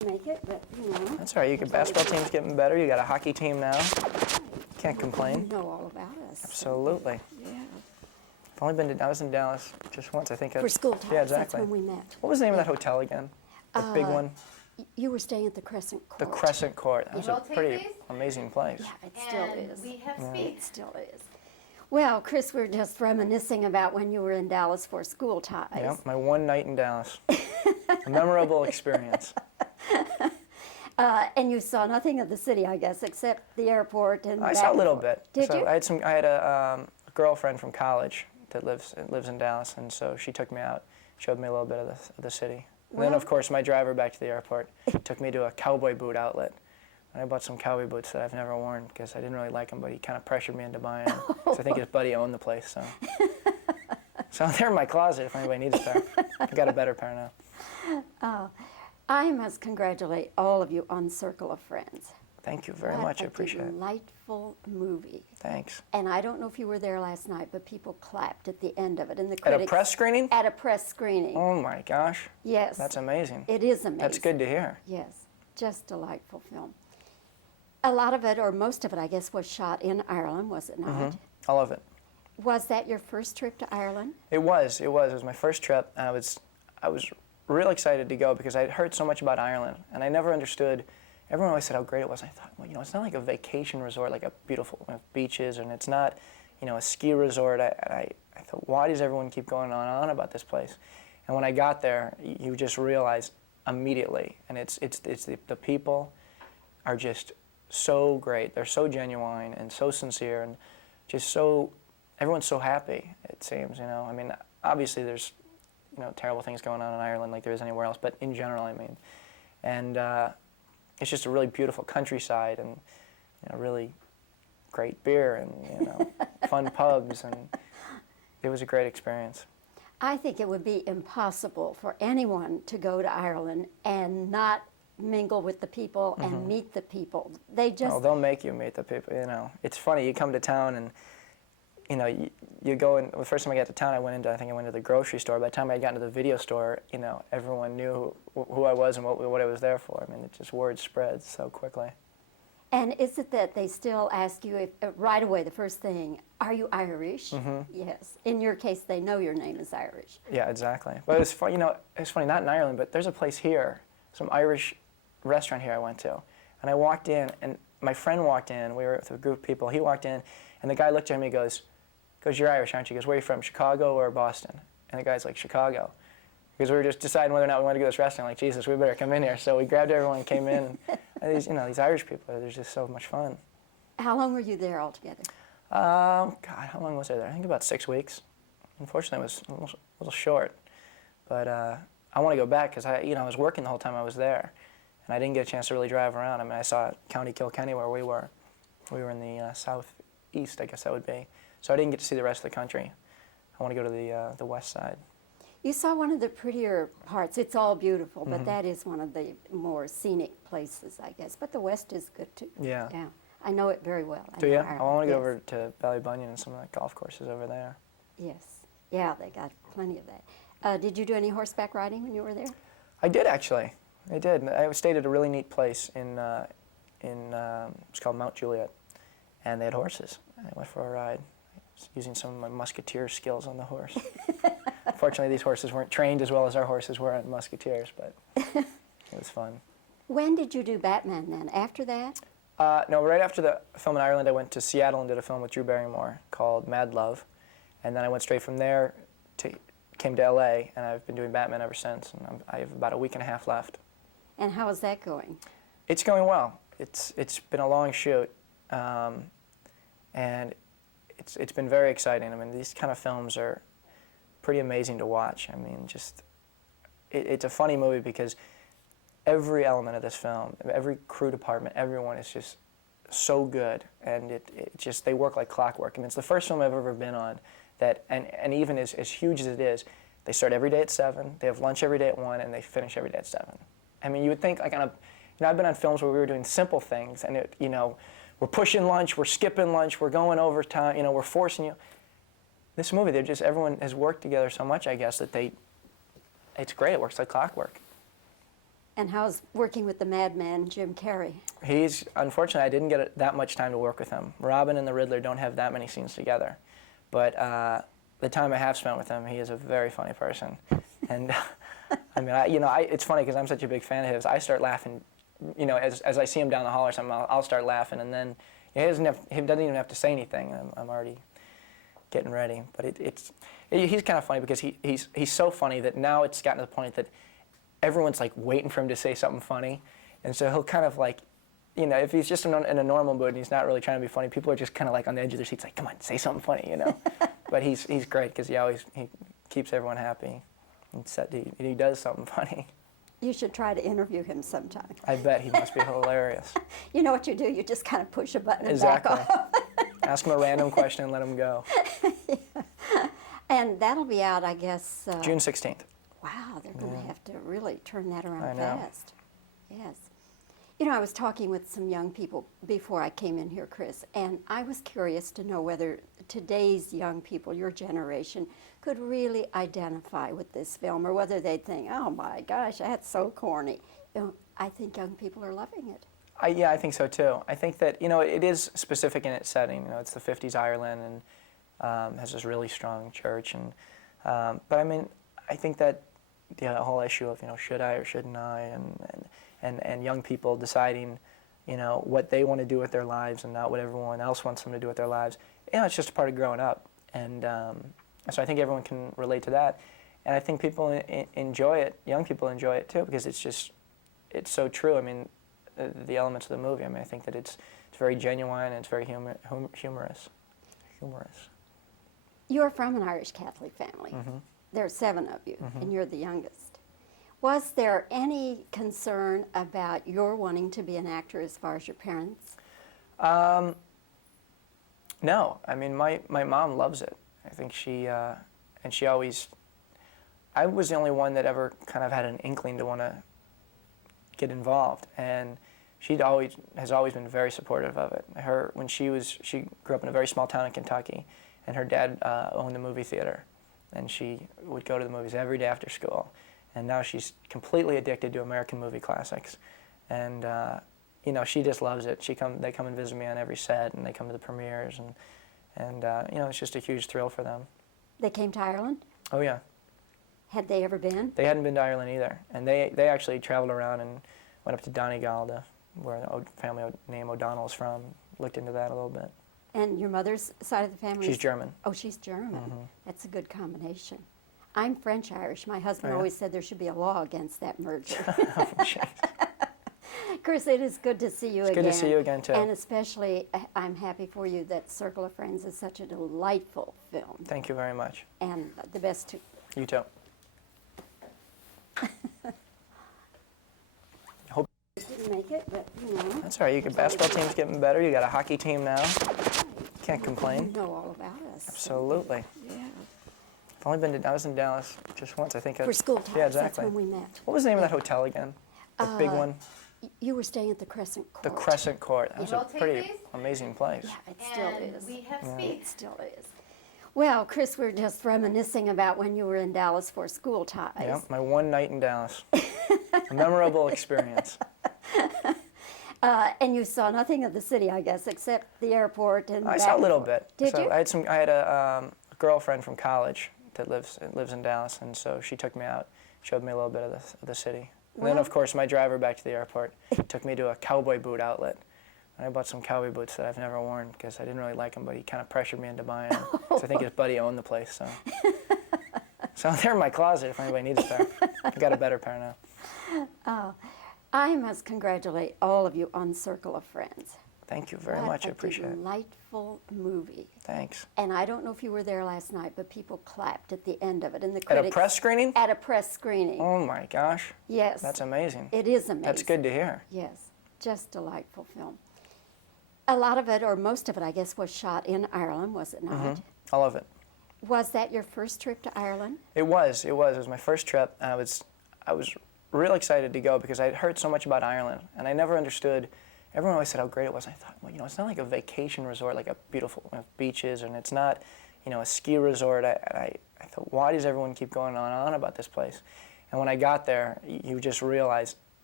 make it, but you know. That's all right. Your basketball team's getting better. You got a hockey team now. Can't complain. You know all about us. Absolutely. Yeah. I've only been to, I was in Dallas just once, I think. For school times, yeah, exactly. that's when we met. What was the name of that hotel again? The big one? You were staying at the Crescent Court. The Crescent Court. That was a We'll take pretty these. amazing place. Yeah, it still And is. we have It speed. still is. Well, Chris, we're just reminiscing about when you were in Dallas for school ties. Yeah, my one night in Dallas. A memorable experience. And you saw nothing of the city, I guess, except the airport and I back saw a and little forth. bit. Did you? I had a girlfriend from college that lives in Dallas, and so she took me out, showed me a little bit of the city. And then, Well- of course, my driver back to the airport took me to a cowboy boot outlet. And I bought some cowboy boots that I've never worn because I didn't really like them, but he kind of pressured me into buying them. So I think his buddy owned the place. So, so they're in my closet if anybody needs a pair. I got a better pair now. I must congratulate all of you on Circle of Friends. Thank you very What much. I a appreciate it. delightful movie. Thanks. And I don't know if you were there last night, but people clapped at the end of it. And the At critics, a press screening? At a press screening. Oh my gosh. Yes. That's amazing. It is amazing. That's good to hear. Yes, just delightful film. A lot of it, or most of it, I guess, was shot in Ireland, was it not? All of it. Was that your first trip to Ireland? It was. It was my first trip, and I was real excited to go because I had heard so much about Ireland, and I never understood. Everyone always said how great it was. And I thought, well, you know, it's not like a vacation resort, like a beautiful beaches, and it's not, you know, a ski resort. I thought, why does everyone keep going on and on about this place? And when I got there, you just realize immediately, and it's the people are just so great. They're so genuine and so sincere, and just so everyone's so happy. It seems, you know. I mean, obviously there's, you know, terrible things going on in Ireland like there is anywhere else, but in general, I mean, and it's just a really beautiful countryside, and you know, really great beer, and you know, fun pubs, and it was a great experience. I think it would be impossible for anyone to go to Ireland and not mingle with the people and meet the people. They just... Oh, they'll make you meet the people, you know. It's funny, you come to town and, you know, you go in, the first time I got to town, I went to the grocery store. By the time I got into the video store, you know, everyone knew who I was and what I was there for. I mean, it just word spreads so quickly. And is it that they still ask you, if, right away, the first thing, are you Irish? Yes. In your case, they know your name is Irish. Yeah, exactly. But it was fun, you know, it's funny, not in Ireland, but there's a place here, some Irish restaurant here I went to, and I walked in, and my friend walked in, we were with a group of people, he walked in, and the guy looked at me and goes, you're Irish, aren't you? He goes, where are you from, Chicago or Boston? And the guy's like, Chicago. Because we were just deciding whether or not we wanted to go to this restaurant, like, Jesus, we better come in here. So we grabbed everyone and came in, and these, you know, these Irish people, they're just so much fun. How long were you there altogether? God, how long was I there? I think about 6 weeks. Unfortunately, it was a little short, but I want to go back because I was working the whole time I was there. And I didn't get a chance to really drive around. I mean, I saw County Kilkenny where we were. We were in the southeast, I guess that would be. So I didn't get to see the rest of the country. I want to go to the west side. You saw one of the prettier parts. It's all beautiful, but that is one of the more scenic places, I guess. But the west is good, too. Yeah. Yeah. I know it very well. Do you? know I Ireland, want to go yes. over to Ballybunion and some of the golf courses over there. Yes. Yeah, they got plenty of that. Did you do any horseback riding when you were there? I did, actually. I did. I stayed at a really neat place in it's called Mount Juliet, and they had horses. I went for a ride, using some of my musketeer skills on the horse. Fortunately, these horses weren't trained as well as our horses were on musketeers, but it was fun. When did you do Batman then? After that? No, right after the film in Ireland, I went to Seattle and did a film with Drew Barrymore called Mad Love, and then I went straight from there came to LA, and I've been doing Batman ever since, and I have about a week and a half left. And how is that going? It's going well. It's been a long shoot, and it's been very exciting. I mean, these kind of films are pretty amazing to watch. I mean, just it's a funny movie because every element of this film, every crew department, everyone is just so good, and it just they work like clockwork. I mean, it's the first film I've ever been on that, and even as huge as it is, they start every day at 7, they have lunch every day at 1, and they finish every day at 7. I mean, you would think like I've been on films where we were doing simple things, and we're pushing lunch, we're skipping lunch, we're going overtime, we're forcing you. This movie, everyone has worked together so much, I guess, that it's great. It works like clockwork. And how's working with the madman, Jim Carrey? Unfortunately, I didn't get that much time to work with him. Robin and the Riddler don't have that many scenes together. But the time I have spent with him, he is a very funny person. And I mean, it's funny because I'm such a big fan of his. I start laughing, as I see him down the hall or something, I'll start laughing. And then he doesn't even have to say anything. I'm already getting ready. But he's kind of funny because he's so funny that now it's gotten to the point that everyone's like waiting for him to say something funny. And so he'll kind of like, if he's just in a normal mood and he's not really trying to be funny, people are just kind of like on the edge of their seats like, come on, say something funny, But he's great because he keeps everyone happy. And he does something funny. You should try to interview him sometime. I bet he must be hilarious. You know what you do? You just kind of push a button and Exactly. back off. Ask him a random question and let him go. Yeah. And that'll be out, I guess. June 16th. Wow, they're going to have to really turn that around I know. fast. Yes. I was talking with some young people before I came in here, Chris, and I was curious to know whether today's young people, your generation, could really identify with this film, or whether they'd think, oh my gosh, that's so corny. I think young people are loving it. I think so too. I think that, it is specific in its setting. It's the 50s Ireland and has this really strong church. But I mean, I think that the whole issue of, should I or shouldn't I, and young people deciding, what they want to do with their lives and not what everyone else wants them to do with their lives, it's just a part of growing up. And so I think everyone can relate to that. And I think people enjoy it, young people enjoy it too, because it's so true. I mean, the elements of the movie, I think that it's very genuine and it's very humorous. You're from an Irish Catholic family. Mm-hmm. There are 7 of you, Mm-hmm. and you're the youngest. Was there any concern about your wanting to be an actor as far as your parents? No, I mean, my mom loves it. I think she always, I was the only one that ever kind of had an inkling to want to get involved, and she has always been very supportive of it. When she grew up in a very small town in Kentucky, and her dad owned a movie theater, and she would go to the movies every day after school. And now she's completely addicted to American movie classics, and she just loves it. They come and visit me on every set, and they come to the premieres, and it's just a huge thrill for them. They came to Ireland? Oh yeah. Had they ever been? They hadn't been to Ireland either, and they actually traveled around and went up to Donegal, where the family name O'Donnell is from. Looked into that a little bit. And your mother's side of the family? She's German. Oh, she's German. Mm-hmm. That's a good combination. I'm French-Irish. My husband Oh, yeah? always said there should be a law against that merger. Oh, jeez. Chris, it is good to see you It's again. good to see you again, too. And especially, I'm happy for you that Circle of Friends is such a delightful film. Thank you very much. And the best to... You too. Didn't make it, but, That's all right. Your basketball team's getting better. You got a hockey team now. Can't complain. You know all about us. Absolutely. Yeah. I've only been I was in Dallas just once, I think. For school ties, Yeah, exactly. that's when we met. What was the name of that hotel again? The big one? You were staying at the Crescent Court. The Crescent Court. That was You a all take pretty these? amazing place. Yeah, it still And is. we have It speed. still is. Well, Chris, we're just reminiscing about when you were in Dallas for school ties. Yeah, my one night in Dallas. A memorable experience. And you saw nothing of the city, I guess, except the airport and I back saw a and little forth. bit. Did you? I had a girlfriend from college that lives in Dallas, and so she took me out, showed me a little bit of the city. And then, Well- of course, my driver back to the airport took me to a cowboy boot outlet. And I bought some cowboy boots that I've never worn because I didn't really like them, but he kind of pressured me into buying them. 'Cause I think his buddy owned the place, so. So they're in my closet if anybody needs a pair. I've got a better pair now. I must congratulate all of you on Circle of Friends. Thank you very What much. I a appreciate it. delightful movie. Thanks. And I don't know if you were there last night, but people clapped at the end of it. And the At critics, a press screening? At a press screening. Oh my gosh. Yes. That's amazing. It is amazing. That's good to hear. Yes, just delightful film. A lot of it, or most of it, I guess, was shot in Ireland, was it not? I love it. Was that your first trip to Ireland? It was. It was my first trip. And I was real excited to go because I'd heard so much about Ireland, and I never understood. Everyone always said how great it was. I thought, well, it's not like a vacation resort, like a beautiful beaches, and it's not, a ski resort. I thought, why does everyone keep going on about this place? And when I got there, you just realize,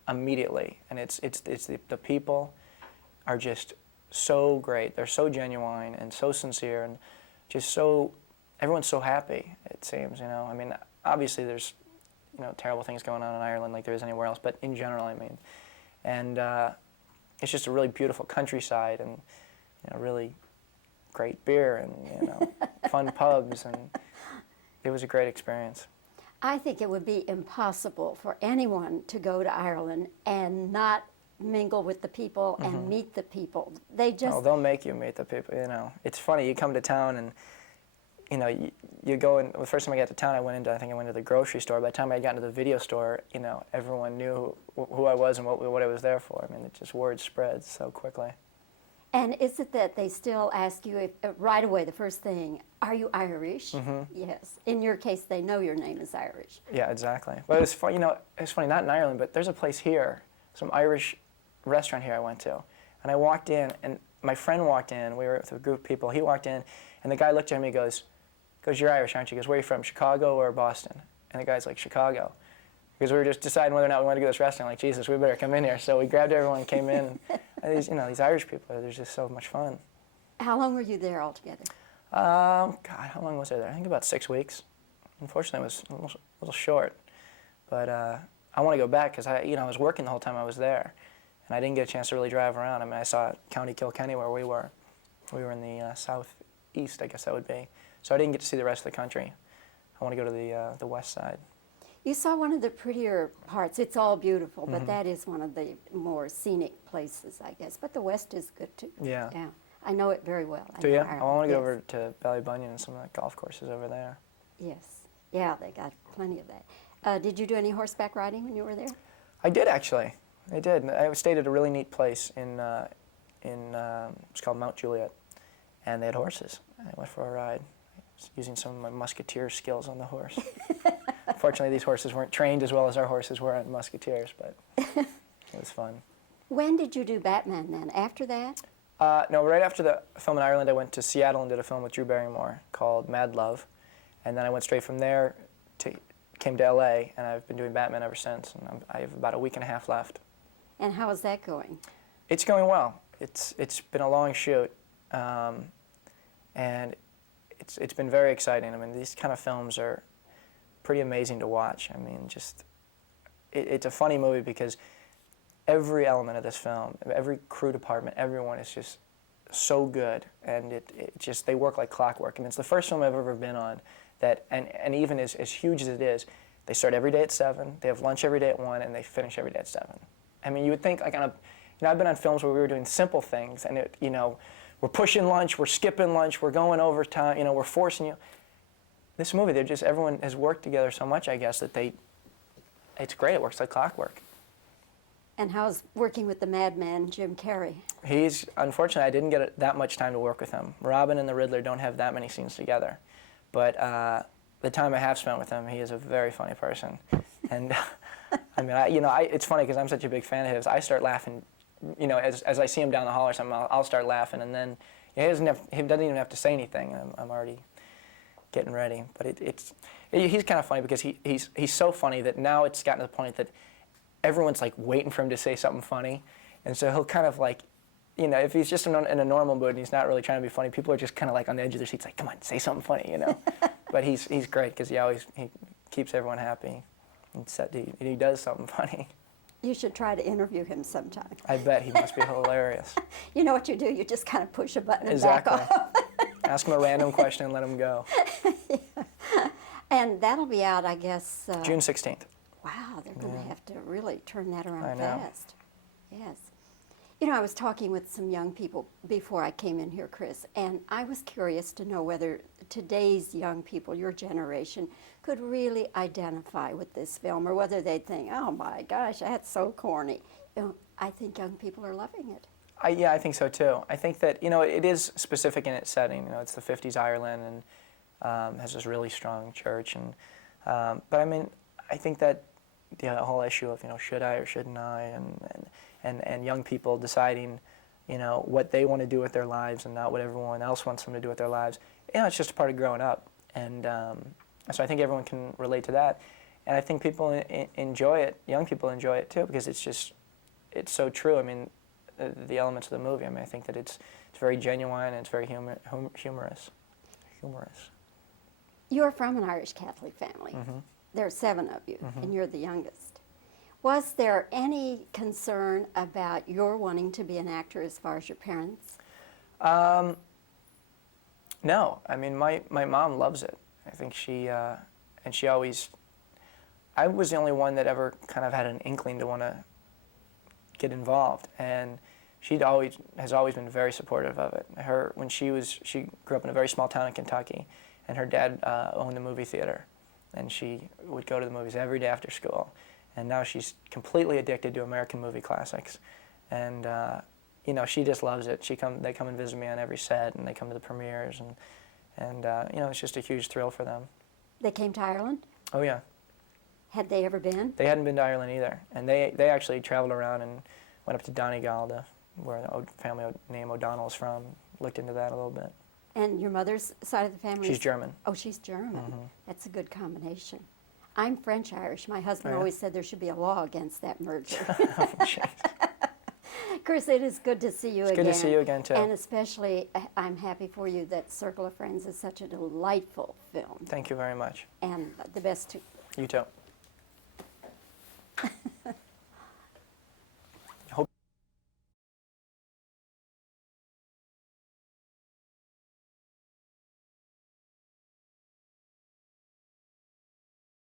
immediately, and it's the people are just so great. They're so genuine and so sincere, and just so everyone's so happy. It seems, I mean, obviously there's terrible things going on in Ireland like there is anywhere else, but in general, I mean, and it's just a really beautiful countryside, and really great beer, and fun pubs, and it was a great experience. I think it would be impossible for anyone to go to Ireland and not mingle with the people and meet the people. They just... Oh, they'll make you meet the people, It's funny, you come to town and, you go in... The first time I got to town, I went to the grocery store. By the time I got into the video store, everyone knew who I was and what I was there for. I mean, it just word spreads so quickly. And is it that they still ask you if, right away, the first thing, are you Irish? Yes. In your case, they know your name is Irish. Yeah, exactly. But it's funny, it's funny, not in Ireland, but there's a place here, some Irish restaurant here I went to. And I walked in, and my friend walked in. We were with a group of people. He walked in, and the guy looked at me and goes, you're Irish, aren't you? He goes, where are you from, Chicago or Boston? And the guy's like, Chicago. Because we were just deciding whether or not we wanted to go to this restaurant. Like, Jesus, we better come in here. So we grabbed everyone and came in. And these, these Irish people, they're just so much fun. How long were you there altogether? God, how long was I there? I think about 6 weeks. Unfortunately, it was a little short. But I want to go back because I was working the whole time I was there. And I didn't get a chance to really drive around. I mean, I saw County Kilkenny where we were. We were in the southeast, I guess that would be. So I didn't get to see the rest of the country. I want to go to the west side. You saw one of the prettier parts. It's all beautiful, but that is one of the more scenic places, I guess. But the west is good too. Yeah. Yeah. I know it very well. Do you? I want to go over to Ballybunion and some of the golf courses over there. Yes. Yeah, they got plenty of that. Did you do any horseback riding when you were there? I did, actually. I did. I stayed at a really neat place in it's called Mount Juliet, and they had horses. I went for a ride, using some of my musketeer skills on the horse. Unfortunately, these horses weren't trained as well as our horses were on musketeers, but it was fun. When did you do Batman then? After that? No, right after the film in Ireland, I went to Seattle and did a film with Drew Barrymore called Mad Love, and then I went straight from there came to LA, and I've been doing Batman ever since, and I have about a week and a half left. And how is that going? It's going well. It's been a long shoot, and it's been very exciting. I mean, these kind of films are pretty amazing to watch. I mean, just it's a funny movie because every element of this film, every crew department, everyone is just so good, and it just, they work like clockwork. I mean, it's the first film I've ever been on that, and even as huge as it is, they start every day at 7, they have lunch every day at 1, and they finish every day at 7. I mean, you would think, like, I've been on films where we were doing simple things, and we're pushing lunch, we're skipping lunch, we're going overtime, we're forcing you. This movie, everyone has worked together so much, I guess, that it's great. It works like clockwork. And how's working with the madman, Jim Carrey? Unfortunately, I didn't get that much time to work with him. Robin and the Riddler don't have that many scenes together. But the time I have spent with him, he is a very funny person. And I mean, it's funny because I'm such a big fan of his. I start laughing, as I see him down the hall or something, I'll start laughing, and then he doesn't even have to say anything. I'm already getting ready. But he's kind of funny because he's so funny that now it's gotten to the point that everyone's like waiting for him to say something funny, and so he'll kind of like, if he's just in a normal mood and he's not really trying to be funny, people are just kind of like on the edge of their seats, like, come on, say something funny, But he's great because he keeps everyone happy, and he does something funny. You should try to interview him sometime. I bet he must be hilarious. You know what you do? You just kind of push a button and Exactly. back off. Ask him a random question and let him go. Yeah. And that'll be out, I guess. June 16th. Wow, they're going to have to really turn that I around know. fast. Yes. I was talking with some young people before I came in here, Chris, and I was curious to know whether today's young people, your generation, could really identify with this film, or whether they'd think, oh my gosh, that's so corny. I think young people are loving it. Yeah, I think so too. I think that, it is specific in its setting. It's the 50s Ireland, and has this really strong church. And but I mean, I think that the whole issue of, should I or shouldn't I, and young people deciding, what they want to do with their lives and not what everyone else wants them to do with their lives. It's just a part of growing up. And so I think everyone can relate to that. And I think people enjoy it, young people enjoy it too, because it's so true. I mean, the elements of the movie, I mean, I think that it's very genuine and it's very humorous. You're from an Irish Catholic family. Mm-hmm. There are 7 of you, Mm-hmm. and you're the youngest. Was there any concern about your wanting to be an actor as far as your parents? No, I mean, my mom loves it. I think and she always, I was the only one that ever kind of had an inkling to want to get involved, and she has always been very supportive of it. She grew up in a very small town in Kentucky, and her dad owned the movie theater, and she would go to the movies every day after school, and now she's completely addicted to American movie classics, and you know, she just loves it. They come and visit me on every set, and they come to the premieres, and you know, it's just a huge thrill for them. They came to Ireland? Oh yeah. Had they ever been? They hadn't been to Ireland either, and they actually traveled around and went up to Donegal, where the family name O'Donnell is from. Looked into that a little bit. And your mother's side of the family? She's German. Oh, she's German. Mm-hmm. That's a good combination. I'm French-Irish. My husband Oh, yeah? always said there should be a law against that merger. Oh, jeez. Chris, it is good to see you It's again. good to see you again, too. And especially, I'm happy for you that Circle of Friends is such a delightful film. Thank you very much. And the best to You too.